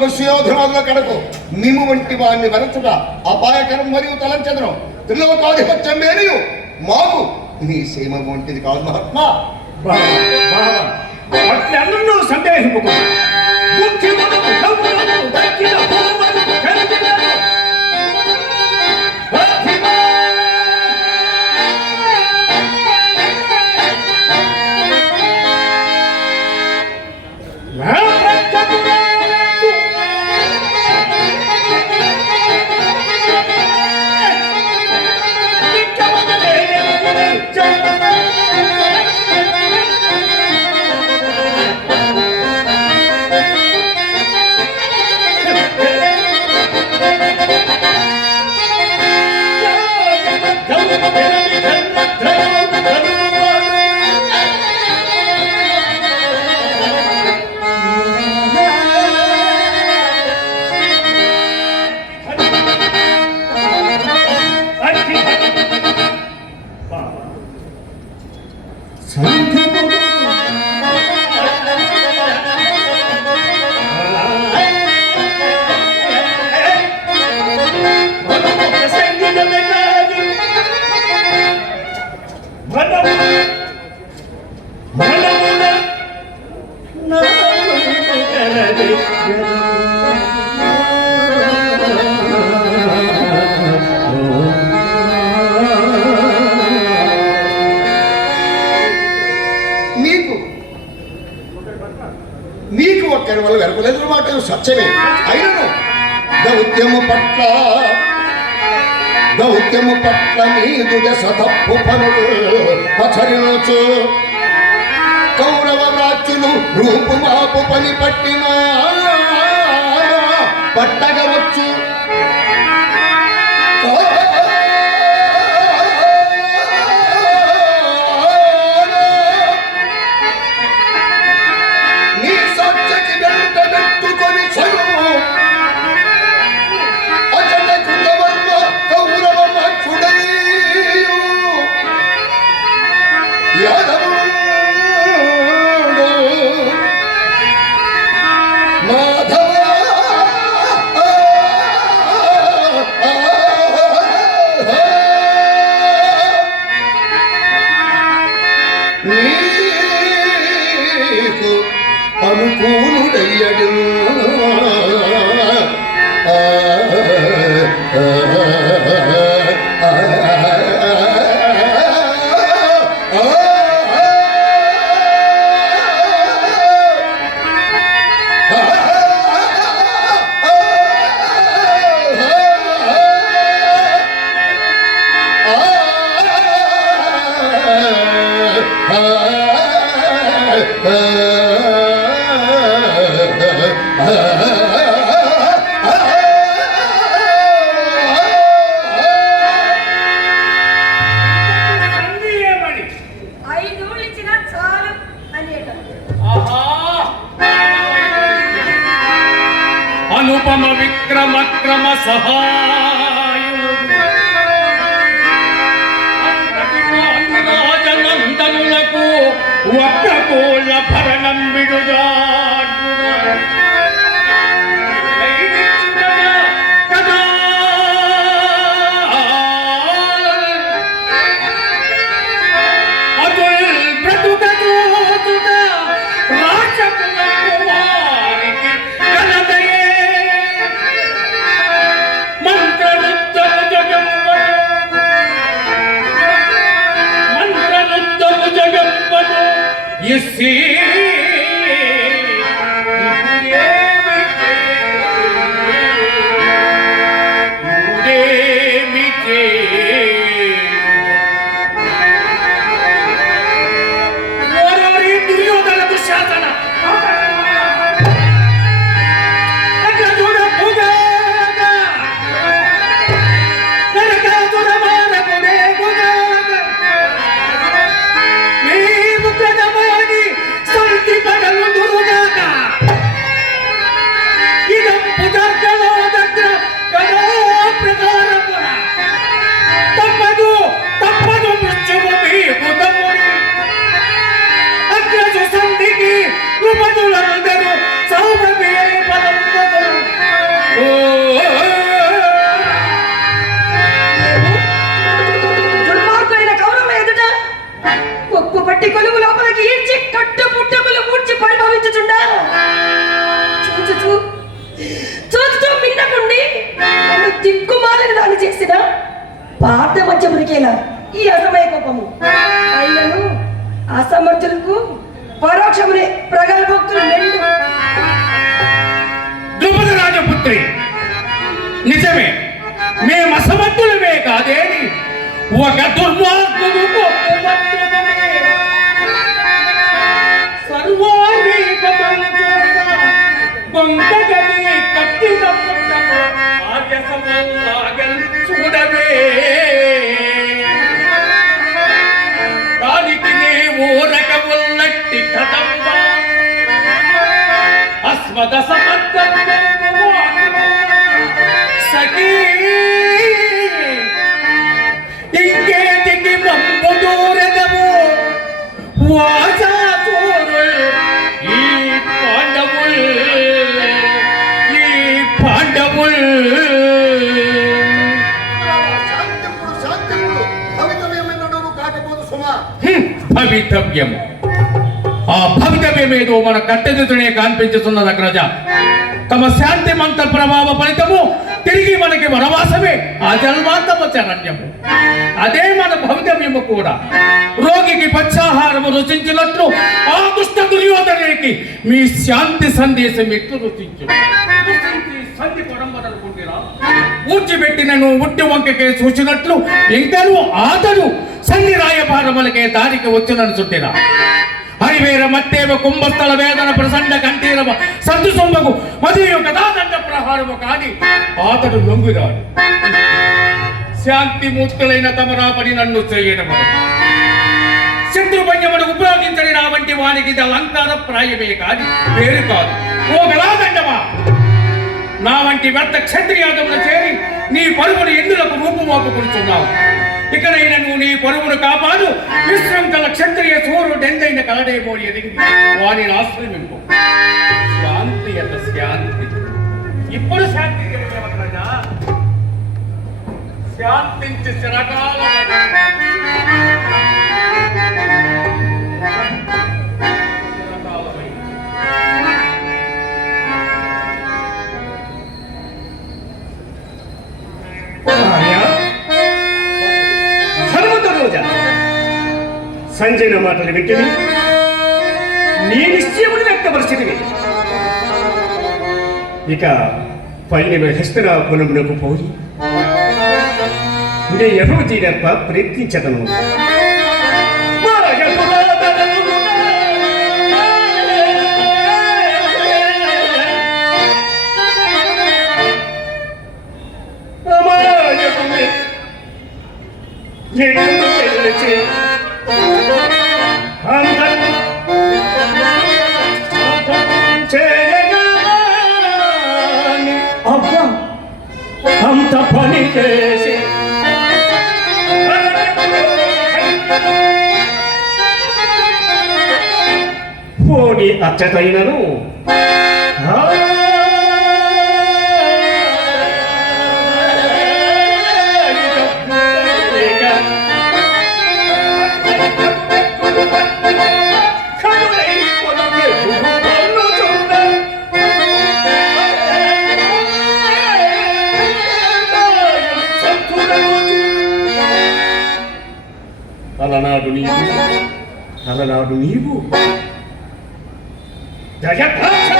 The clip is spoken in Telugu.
దేవ పాపాత్ములకు సుయోధనాదుల కడకు. మిము వంటి వారిని వరచుట అపాయకరం మరియు తలంచదనం త్రిలోకాధిపత్యం వేరియు మాకు నీ సేమ వంటిది కాదు మహాత్మా. సందేహింపు సందేహింపుకో వాళ్ళు ఒక్కరి వల్ల మాట సత్యమే. అయినను దౌత్యము పట్ల దౌత్యము పట్ల నీదు దశ తప్పు పనులు పచరించు కౌరవ రాజులు రూపుమాపు పని పట్టిన పట్టగవచ్చు అనుపమ విక్రమక్రమ సహాయులు రాజనందనులకు వక్రకోళ్ళ భరణం విడుదాడుగా you see ప్రపంచమునికేలా ఈ అసమయ కోపము. అయినను అసమర్థులకు పరోక్షమునే ప్రగల్భక్తులు మెండు ద్రుపద రాజపుత్రి నిజమే మేము అసమర్థులమే కాదేని ఒక దుర్మార్గుడు గొప్పమంతుడమే. సర్వాధిపతులు చూడవే. కాకపోదు ఆ భవితవ్యం ఏదో మన కట్టెదుటనే కనిపించుతున్నది అగ్రజ తమ శాంతి మంత్ర ప్రభావ ఫలితము తిరిగి మనకి వనవాసమే. ఆ జన్మాంతమ చరణ్యము. అదే మన భవితవ్యము కూడా. రోగికి పచ్చాహారము రుచించినట్లు ఆ దుష్ట దుర్యోధనునికి మీ శాంతి సందేశం ఎట్లు రుచించు? ఊడ్చిపెట్టినను ఉట్టి వంకకే చూసినట్లు ఇంకను ఆతడు సంధి రాయభారములకే దారికి వచ్చినను చుట్టిరా హరివేర మత్తేవ కుంభస్థల వేదన ప్రసన్న కంఠీరవ సంతు సొంబకు మరియు కథాదండ ప్రహారము కాని ఆతడు లొంగురాడు. శాంతి మూర్తులైన తమరాపని నన్ను చేయడం శత్రుపంయమును ఉపయోగించని నా వంటి వానికి ఇది అలంకార ప్రాయమే కాదు పేరు కాదు. ఓ గలాదండమా నా వంటి వ్యర్థ క్షత్రియాదములు చేరి నీ పరుగును ఎందులకు రూపుమోపుకుంటున్నావు ఇకనైనా నువ్వు నీ పరుగును కాపాడు. విశృంఖల క్షత్రియ సూర్యుడు ఎందైన కలడైపోయి ఎదిగి వారిని ఆశ్రమింపు శాంతి అత శాంతి. ఇప్పుడు శాంతి శాంతించి చిరకాలం సంజయన మాటలు వింటివి? నీ నిశ్చయమును వ్యక్తపరిచితివి. ఇక పైన హస్తరాపునమునకు పోయి నీ ఎరువు తీరప్ప ప్రయత్నించదను. చేసి. పోని అచ్చటైనను అలనాడు నీవు. జగత్తాక్ష